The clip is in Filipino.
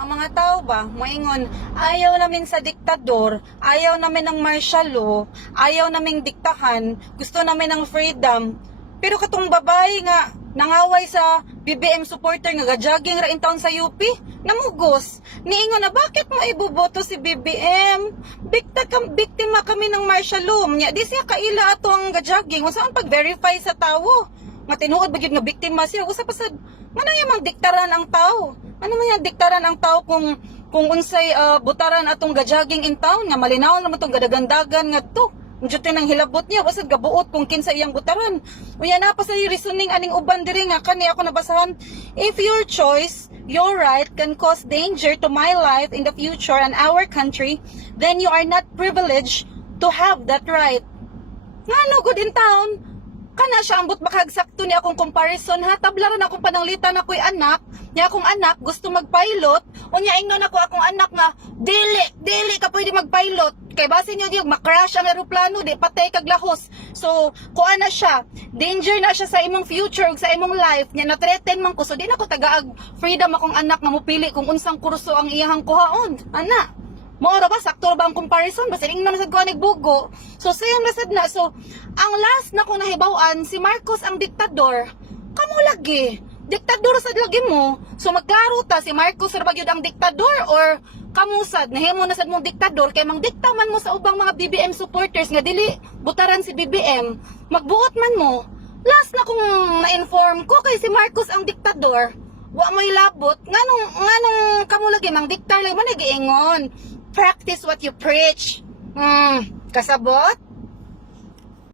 Ang mga tao ba, moingon, ayaw namin sa diktador, ayaw namin ng martial law, ayaw namin diktahan, gusto namin ng freedom. Pero katong babae nga, nangaway sa BBM supporter nga gajogging ra in town sa UP, namugos. Niingon na bakit mo iboboto si BBM? Biktima kami ng martial law. Nya, di siya kaila ato ang gajogging. Kung saan pag-verify sa tao. Nga tinuod ba yun nga biktima siya? Usa pa sa, ano yung diktaran ang tao? Ano man yung diktaran ang tao kung unsay butaran atong gajogging in town? Nga malinaw naman itong gadagandagan nga to. Diyote nang hilabot niya, basta gabuot kung kinsa iyang butaran. Unya na pa sa reasoning aning uban diri nga kani ako nabasahan. If your choice, your right can cause danger to my life in the future and our country, then you are not privileged to have that right. Ngano good in town? Kana siya ambot bakag sakto ni akong comparison ha. Tablaran akong pananglitan ako'y anak. Nya akong anak gusto mag-pilot. Unya ingnon ako akong anak nga dili ka pwede mag-pilot. Kay base niyo di makrash ang eroplano, di patay kag lahos. So, kuan na siya. Danger na siya sa imong future ug sa imong life. Nya na-threaten man ko. So, di na ko tagaag freedom akong anak nga mopili kung unsang kurso ang iyahang kuhaon. Ana. Mao ra ba sakto ba ang comparison? Basta ning naman sa kuan bugo. So, same ra sad na. So, ang last na ko nahibaw-an si Marcos ang diktador. Kamo lagi. Diktador sad lagi mo. So, magklaro ta si Marcos ra ba gyud ang diktador or kamusad, nahimo na sad mong diktador kay mangdikta man mo sa ubang mga BBM supporters nga dili butaran si BBM, magbuot man mo. Last na kung na-inform ko kay si Marcos ang diktador, wa mo'y labot, nganong kamo lagi mangdiktar lang man giingon. Practice what you preach. Kasabot?